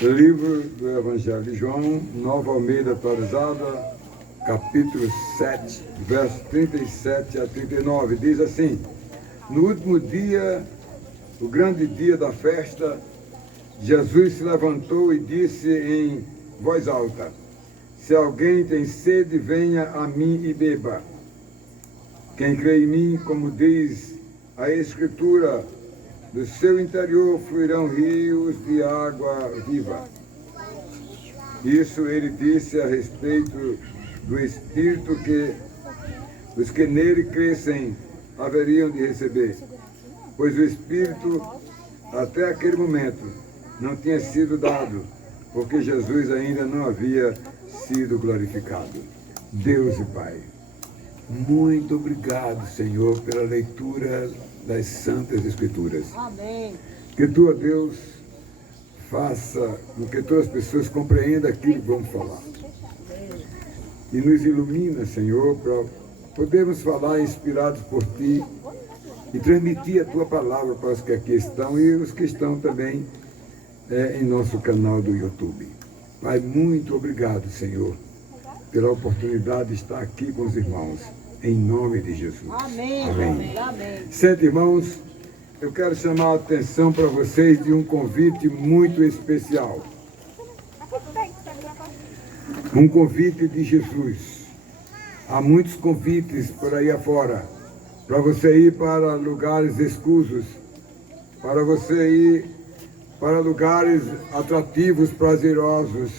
Livro do Evangelho de João, Nova Almeida Atualizada, capítulo 7, versos 37 a 39, diz assim: No último dia, o grande dia da festa, Jesus se levantou e disse em voz alta: Se alguém tem sede, venha a mim e beba. Quem crê em mim, como diz a Escritura, do seu interior fluirão rios de água viva. Isso ele disse a respeito do Espírito que os que nele crescem haveriam de receber, pois o Espírito, até aquele momento, não tinha sido dado, porque Jesus ainda não havia sido glorificado. Deus e Pai, muito obrigado, Senhor, pela leitura das Santas Escrituras. Amém. Que Tu, ó Deus, faça com que todas as pessoas compreendam aquilo que vamos falar. E nos ilumina, Senhor, para podermos falar inspirados por Ti e transmitir a Tua palavra para os que aqui estão e os que estão também em nosso canal do YouTube. Pai, muito obrigado, Senhor, pela oportunidade de estar aqui com os irmãos. Em nome de Jesus. Amém. Amém. Amém. Amém. Sente, irmãos, eu quero chamar a atenção para vocês de um convite muito especial. Um convite de Jesus. Há muitos convites por aí afora, para você ir para lugares escusos, para você ir para lugares atrativos, prazerosos,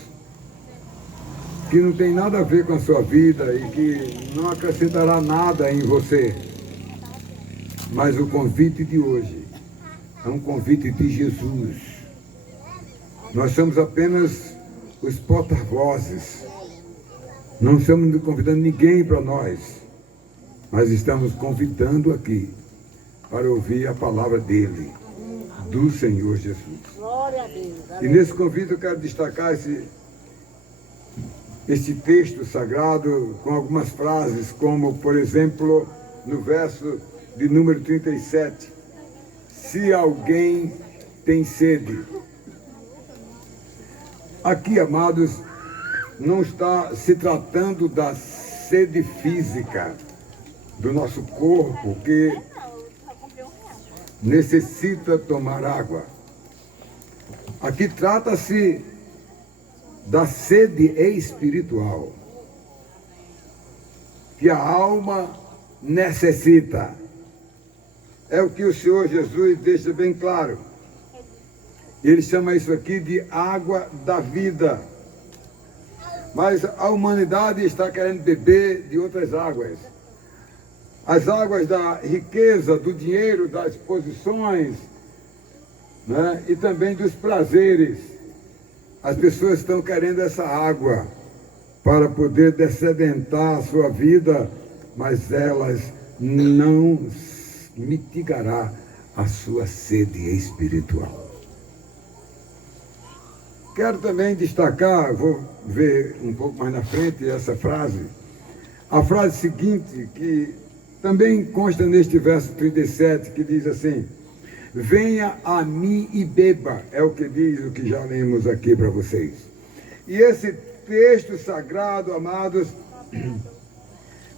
que não tem nada a ver com a sua vida e que não acrescentará nada em você. Mas o convite de hoje é um convite de Jesus. Nós somos apenas os porta-vozes. Não estamos convidando ninguém para nós, mas estamos convidando aqui para ouvir a palavra dele, do Senhor Jesus. Glória a Deus. E nesse convite eu quero destacar este texto sagrado com algumas frases, como, por exemplo, no verso de número 37, se alguém tem sede. Aqui, amados, não está se tratando da sede física do nosso corpo, que necessita tomar água. Aqui trata-se da sede espiritual, que a alma necessita. É o que o Senhor Jesus deixa bem claro. Ele chama isso aqui de água da vida. Mas a humanidade está querendo beber de outras águas. As águas da riqueza, do dinheiro, das posições, né? E também dos prazeres. As pessoas estão querendo essa água para poder dessedentar a sua vida, mas elas não mitigará a sua sede espiritual. Quero também destacar, vou ver um pouco mais na frente essa frase, a frase seguinte, que também consta neste verso 37, que diz assim: venha a mim e beba, é o que diz o que já lemos aqui para vocês. E esse texto sagrado, amados,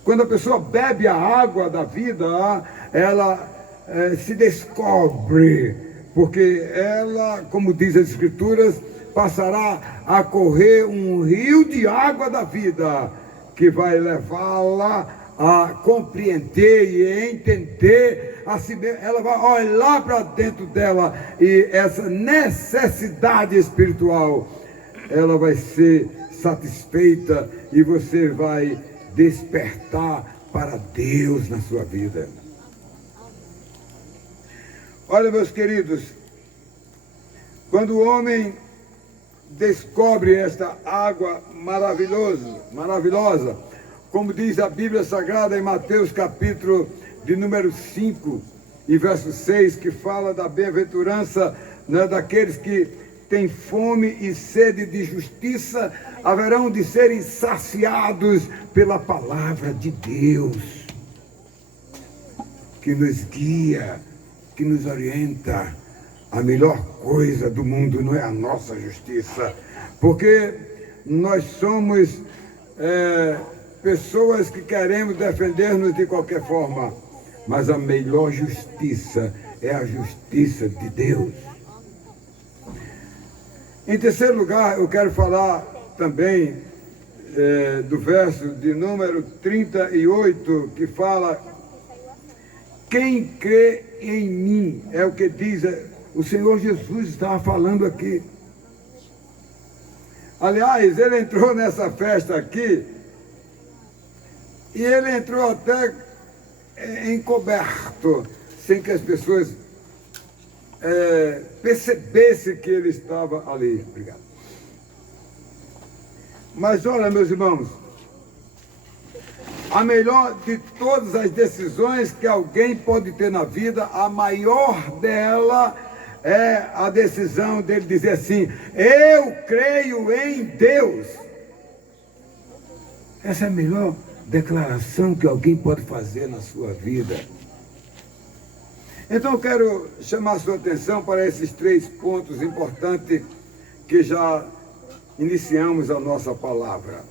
quando a pessoa bebe a água da vida, ela se descobre, porque ela, como diz as Escrituras, passará a correr um rio de água da vida, que vai levá-la a compreender e entender a si mesma. Ela vai olhar para dentro dela e essa necessidade espiritual, ela vai ser satisfeita e você vai despertar para Deus na sua vida. Olha, meus queridos, quando o homem descobre esta água maravilhosa, como diz a Bíblia Sagrada em Mateus capítulo de número 5 e verso 6, que fala da bem-aventurança, né, daqueles que têm fome e sede de justiça, haverão de serem saciados pela palavra de Deus, que nos guia, que nos orienta A melhor coisa do mundo não é a nossa justiça, porque nós somos pessoas que queremos defender-nos de qualquer forma, mas a melhor justiça é a justiça de Deus. Em terceiro lugar, eu quero falar também do verso de número 38, que fala: quem crê em mim, é o que diz o Senhor Jesus, estava falando aqui. Aliás, ele entrou nessa festa aqui, e ele entrou até encoberto, sem que as pessoas percebessem que ele estava ali. Obrigado. Mas olha, meus irmãos, a melhor de todas as decisões que alguém pode ter na vida, a maior dela é a decisão dele dizer assim: eu creio em Deus. Essa é a melhor declaração que alguém pode fazer na sua vida. Então eu quero chamar a sua atenção para esses 3 pontos importantes que já iniciamos a nossa palavra.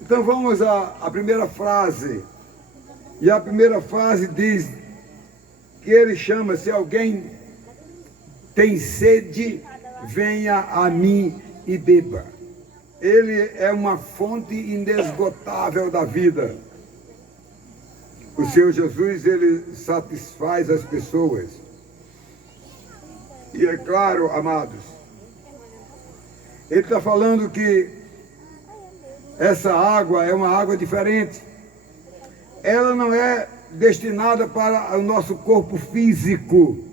Então vamos à primeira frase. E a primeira frase diz que ele chama: se alguém tem sede, venha a mim e beba. Ele é uma fonte inesgotável da vida. O Senhor Jesus, ele satisfaz as pessoas. E é claro, amados, ele está falando que essa água é uma água diferente. Ela não é destinada para o nosso corpo físico.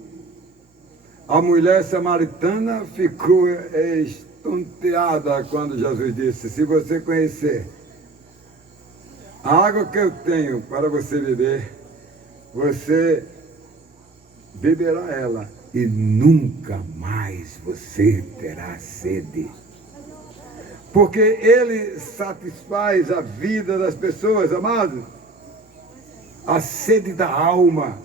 A mulher samaritana ficou estonteada quando Jesus disse: se você conhecer a água que eu tenho para você beber, você beberá ela e nunca mais você terá sede. Porque ele satisfaz a vida das pessoas, amados, a sede da alma.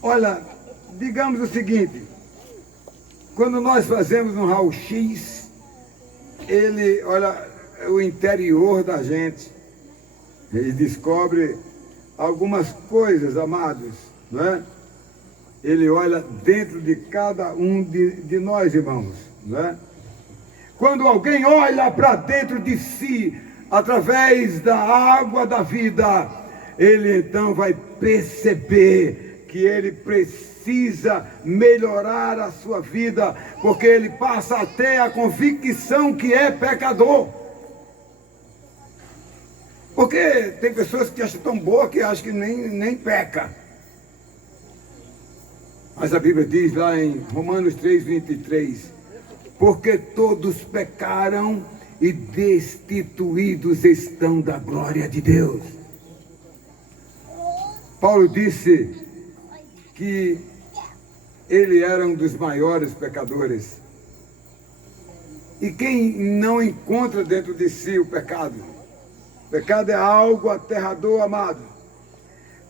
Olha, digamos o seguinte: quando nós fazemos um raio-x, ele olha o interior da gente, ele descobre algumas coisas, amados, não é? Ele olha dentro de cada um de nós, irmãos, não é? Quando alguém olha para dentro de si, através da água da vida, ele então vai perceber que ele precisa melhorar a sua vida, porque ele passa a ter a convicção que é pecador. Porque tem pessoas que acham tão boa que acham que nem peca. Mas a Bíblia diz lá em Romanos 3:23, porque todos pecaram e destituídos estão da glória de Deus. Paulo disse que ele era um dos maiores pecadores. E quem não encontra dentro de si o pecado? O pecado é algo aterrador, amado.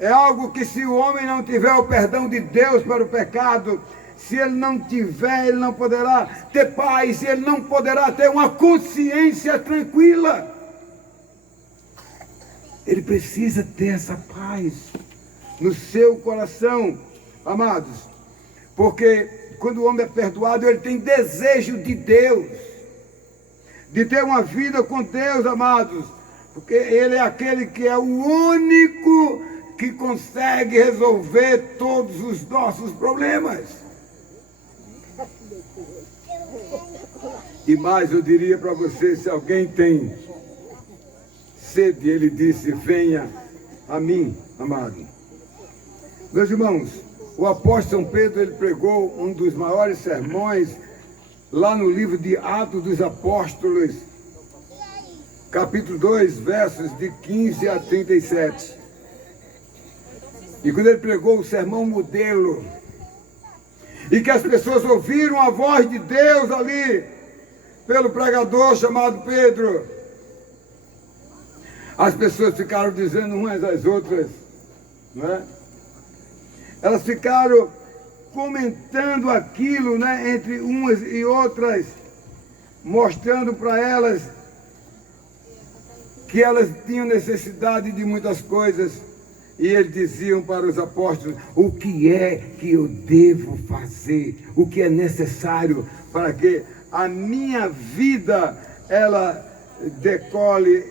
É algo que, se o homem não tiver o perdão de Deus para o pecado, se ele não tiver, ele não poderá ter paz, ele não poderá ter uma consciência tranquila. Ele precisa ter essa paz no seu coração, amados, porque quando o homem é perdoado, ele tem desejo de Deus, de ter uma vida com Deus, amados, porque ele é aquele que é o único que consegue resolver todos os nossos problemas. E mais eu diria para você, se alguém tem sede, ele disse: venha a mim, amado. Meus irmãos, o apóstolo São Pedro, ele pregou um dos maiores sermões lá no livro de Atos dos Apóstolos, capítulo 2, versos de 15 a 37. E quando ele pregou o sermão modelo, e que as pessoas ouviram a voz de Deus ali, pelo pregador chamado Pedro, as pessoas ficaram dizendo umas às outras, não é? Elas ficaram comentando aquilo, né, entre umas e outras, mostrando para elas que elas tinham necessidade de muitas coisas. E eles diziam para os apóstolos: o que é que eu devo fazer? O que é necessário para que a minha vida, ela decole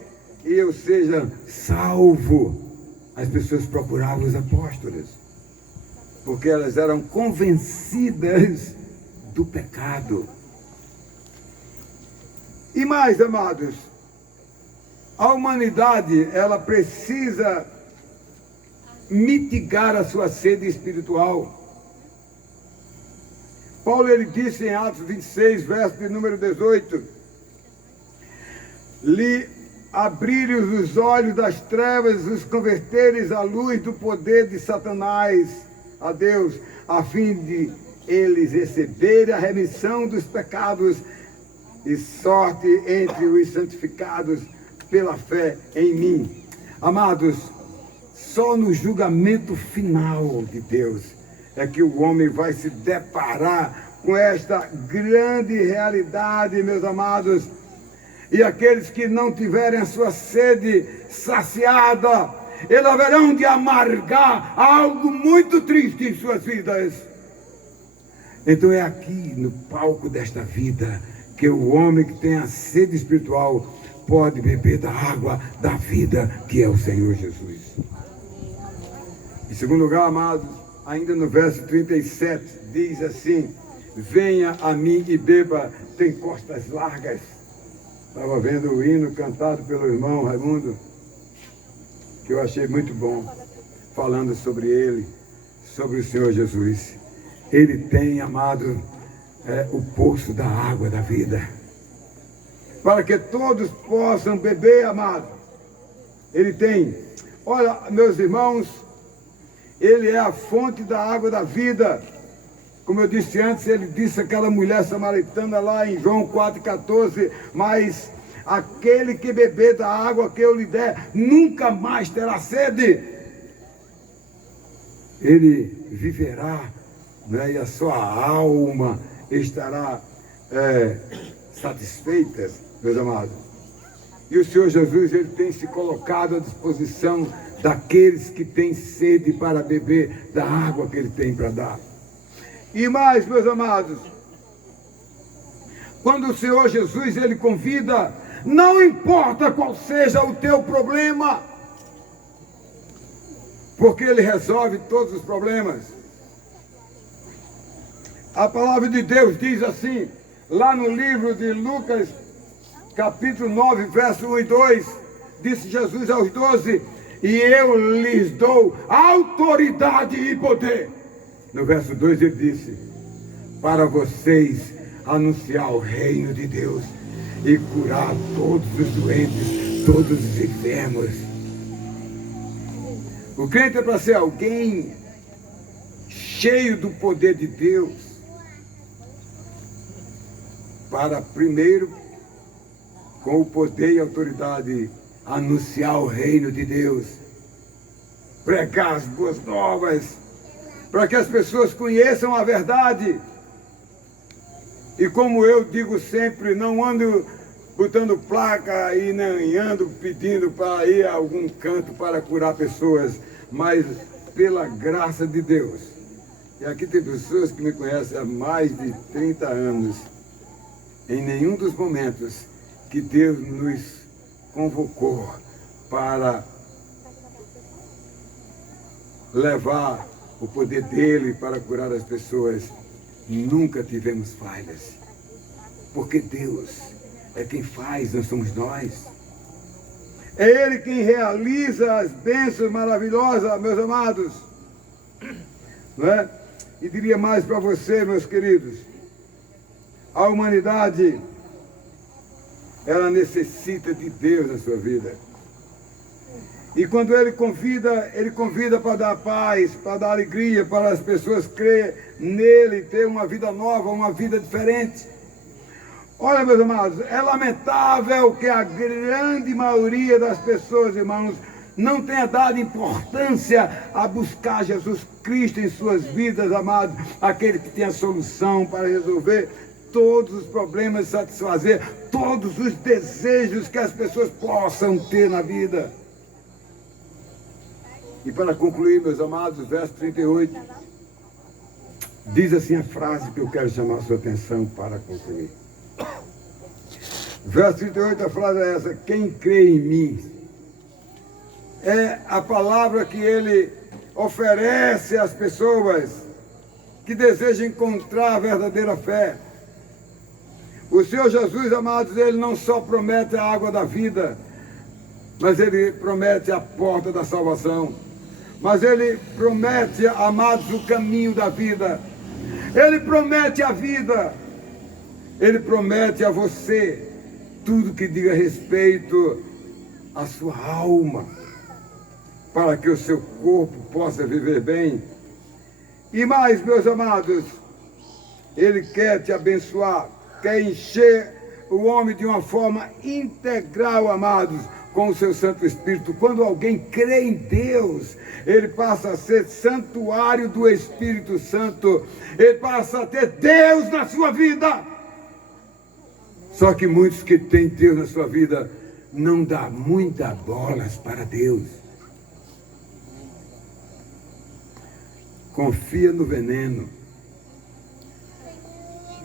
e eu seja salvo? As pessoas procuravam os apóstolos, porque elas eram convencidas do pecado. E mais, amados, a humanidade, ela precisa mitigar a sua sede espiritual. Paulo, ele disse em Atos 26, verso de número 18: lhe abrires os olhos das trevas, os converteres à luz do poder de Satanás, a Deus, a fim de eles receberem a remissão dos pecados e sorte entre os santificados pela fé em mim. Amados, só no julgamento final de Deus é que o homem vai se deparar com esta grande realidade, meus amados. E aqueles que não tiverem a sua sede saciada, eles haverão de amargar algo muito triste em suas vidas. Então é aqui no palco desta vida que o homem que tem a sede espiritual pode beber da água da vida, que é o Senhor Jesus. Em segundo lugar, amados, ainda no verso 37, diz assim: venha a mim e beba, tem costas largas. Estava vendo o hino cantado pelo irmão Raimundo, que eu achei muito bom, falando sobre ele, sobre o Senhor Jesus. Ele tem, amado, o poço da água da vida, para que todos possam beber, amado. Ele tem. Olha, meus irmãos, ele é a fonte da água da vida. Como eu disse antes, ele disse àquela mulher samaritana lá em João 4,14, mas aquele que beber da água que eu lhe der, nunca mais terá sede. Ele viverá, né, e a sua alma estará satisfeita, meus amados. E o Senhor Jesus, ele tem se colocado à disposição daqueles que têm sede para beber da água que ele tem para dar. E mais, meus amados, quando o Senhor Jesus, ele convida, não importa qual seja o teu problema, porque ele resolve todos os problemas. A palavra de Deus diz assim, lá no livro de Lucas, capítulo 9, verso 1 e 2, disse Jesus aos 12, e eu lhes dou autoridade e poder. No verso 2 ele disse, para vocês anunciar o reino de Deus e curar todos os doentes, todos os enfermos. O crente é para ser alguém cheio do poder de Deus, para primeiro, com o poder e autoridade, anunciar o reino de Deus, pregar as boas novas, para que as pessoas conheçam a verdade. E como eu digo sempre, não ando botando placa e nem ando pedindo para ir a algum canto para curar pessoas, mas pela graça de Deus. E aqui tem pessoas que me conhecem há mais de 30 anos. Em nenhum dos momentos que Deus nos convocou para levar o poder dele para curar as pessoas, nunca tivemos falhas. Porque Deus é quem faz, não somos nós. É ele quem realiza as bênçãos maravilhosas, meus amados. Não é? E diria mais para você, meus queridos, a humanidade, ela necessita de Deus na sua vida. E quando ele convida para dar paz, para dar alegria, para as pessoas crerem nele, ter uma vida nova, uma vida diferente. Olha, meus amados, é lamentável que a grande maioria das pessoas, irmãos, não tenha dado importância a buscar Jesus Cristo em suas vidas, amados, aquele que tem a solução para resolver todos os problemas, satisfazer todos os desejos que as pessoas possam ter na vida. E para concluir, meus amados, verso 38, diz assim a frase que eu quero chamar a sua atenção para concluir. Verso 38, a frase é essa: quem crê em mim. É a palavra que ele oferece às pessoas que desejam encontrar a verdadeira fé. O Senhor Jesus, amados, ele não só promete a água da vida, mas ele promete a porta da salvação. Mas ele promete, amados, o caminho da vida. Ele promete a vida. Ele promete a você tudo que diga respeito à sua alma, para que o seu corpo possa viver bem. E mais, meus amados, ele quer te abençoar, quer encher o homem de uma forma integral, amados, com o seu Santo Espírito. Quando alguém crê em Deus, ele passa a ser santuário do Espírito Santo, ele passa a ter Deus na sua vida. Só que muitos que têm Deus na sua vida não dão muitas bolas para Deus. Confia no veneno.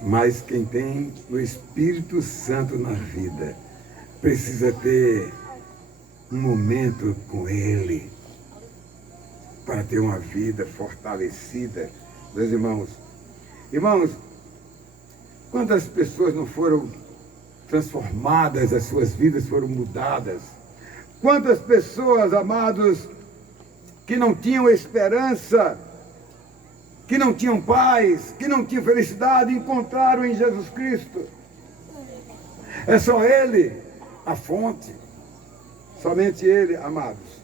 Mas quem tem o Espírito Santo na vida precisa ter um momento com Ele para ter uma vida fortalecida. Meus irmãos, quantas pessoas não foram transformadas, as suas vidas foram mudadas? Quantas pessoas, amados, que não tinham esperança, que não tinham paz, que não tinham felicidade, encontraram em Jesus Cristo. É só Ele a fonte, somente Ele, amados.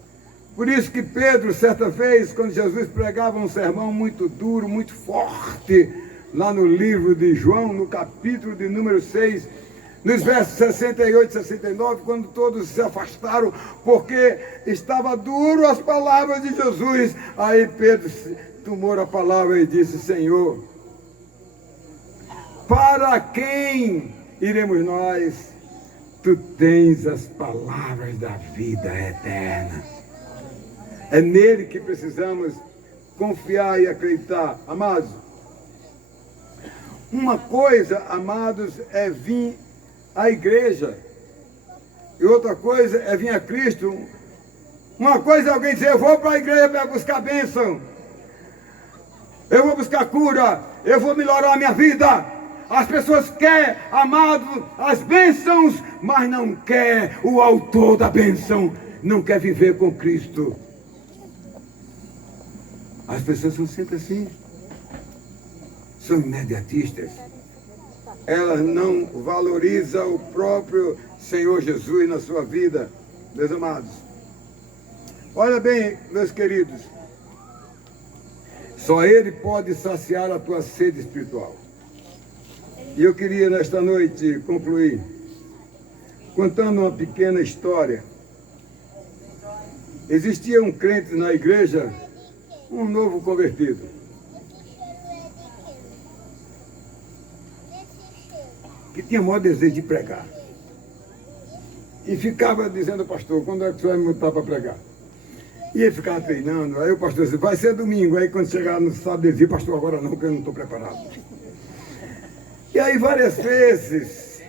Por isso que Pedro, certa vez, quando Jesus pregava um sermão muito duro, muito forte, lá no livro de João, no capítulo de número 6, nos versos 68 e 69, quando todos se afastaram, porque estava duro as palavras de Jesus, aí Pedro tomou a palavra e disse: Senhor, para quem iremos nós? Tu tens as palavras da vida eterna. É nele que precisamos confiar e acreditar. Amados, uma coisa, amados, é vir à igreja, e outra coisa é vir a Cristo. Uma coisa é alguém dizer: eu vou para a igreja para buscar bênção, eu vou buscar cura, eu vou melhorar a minha vida. As pessoas querem, amado, as bênçãos, mas não quer o autor da bênção, não quer viver com Cristo. As pessoas são sempre assim, são imediatistas. Elas não valorizam o próprio Senhor Jesus na sua vida, meus amados. Olha bem, meus queridos, só Ele pode saciar a tua sede espiritual. E eu queria nesta noite concluir contando uma pequena história. Existia um crente na igreja, um novo convertido. Que tinha o maior desejo de pregar. E ficava dizendo: pastor, quando é que você vai me botar para pregar? E ele ficava treinando. Aí o pastor disse: vai ser domingo. Aí quando chegar no sábado, ele dizia: pastor, agora não, porque eu não estou preparado. E aí várias vezes,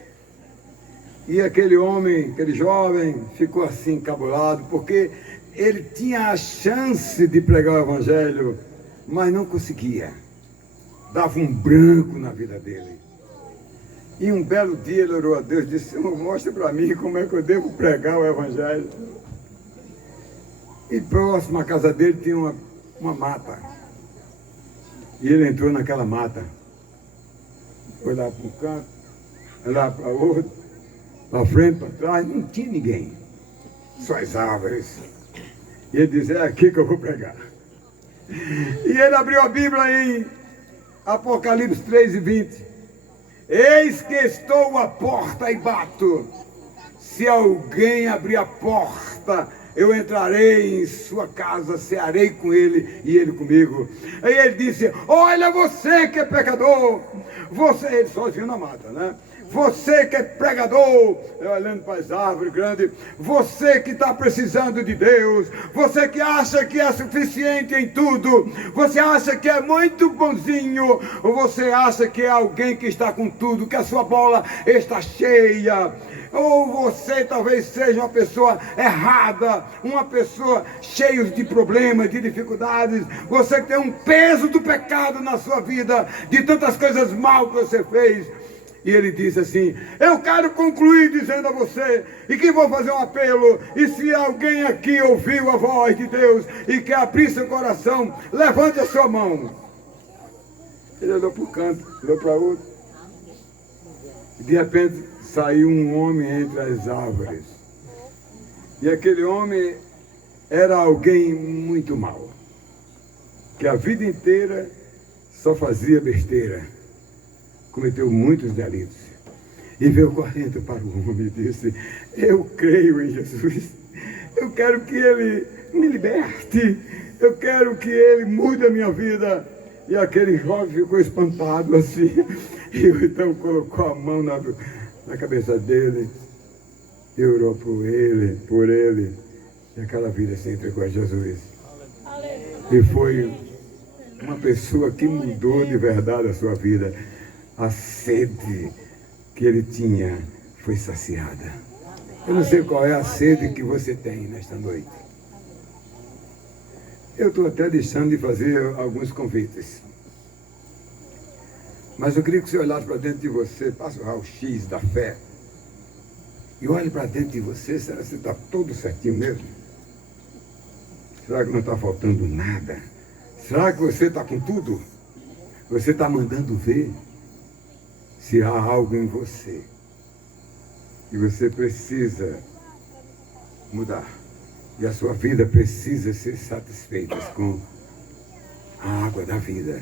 e aquele homem, aquele jovem, ficou assim encabulado, porque ele tinha a chance de pregar o evangelho, mas não conseguia. Dava um branco na vida dele. E um belo dia ele orou a Deus e disse: Senhor, mostra para mim como é que eu devo pregar o evangelho. E próximo à casa dele tinha uma mata. E ele entrou naquela mata. Foi lá para um canto, lá para outro, para frente, para trás, não tinha ninguém. Só as árvores. E ele disse: é aqui que eu vou pregar. E ele abriu a Bíblia em Apocalipse 3:20. Eis que estou à porta e bato. Se alguém abrir a porta, eu entrarei em sua casa, cearei com ele e ele comigo. Aí ele disse, olha você que é pecador, você, ele sozinho na mata, né? Você que é pregador, olhando para as árvores grandes, você que está precisando de Deus, você que acha que é suficiente em tudo, você acha que é muito bonzinho, ou você acha que é alguém que está com tudo, que a sua bola está cheia, ou você talvez seja uma pessoa errada, uma pessoa cheia de problemas, de dificuldades, você que tem um peso do pecado na sua vida, de tantas coisas mal que você fez. E ele disse assim, eu quero concluir dizendo a você, e que vou fazer um apelo, e se alguém aqui ouviu a voz de Deus, e quer abrir seu coração, levante a sua mão. Ele olhou para o canto, olhou para outro, e de repente saiu um homem entre as árvores, e aquele homem era alguém muito mau, que a vida inteira só fazia besteira, cometeu muitos delitos, e veio correndo para o homem e disse, eu creio em Jesus, eu quero que ele me liberte, eu quero que ele mude a minha vida. E aquele jovem ficou espantado assim, e então colocou a mão na cabeça dele, e orou por ele, e aquela vida se entregou a Jesus. E foi uma pessoa que mudou de verdade a sua vida. A sede que ele tinha foi saciada. Eu não sei qual é a sede que você tem nesta noite. Eu estou até deixando de fazer alguns convites. Mas eu queria que você olhasse para dentro de você, passe o raio-x da fé, e olhe para dentro de você, será que você está todo certinho mesmo? Será que não está faltando nada? Será que você está com tudo? Você está mandando ver se há algo em você e você precisa mudar, e a sua vida precisa ser satisfeita com a água da vida.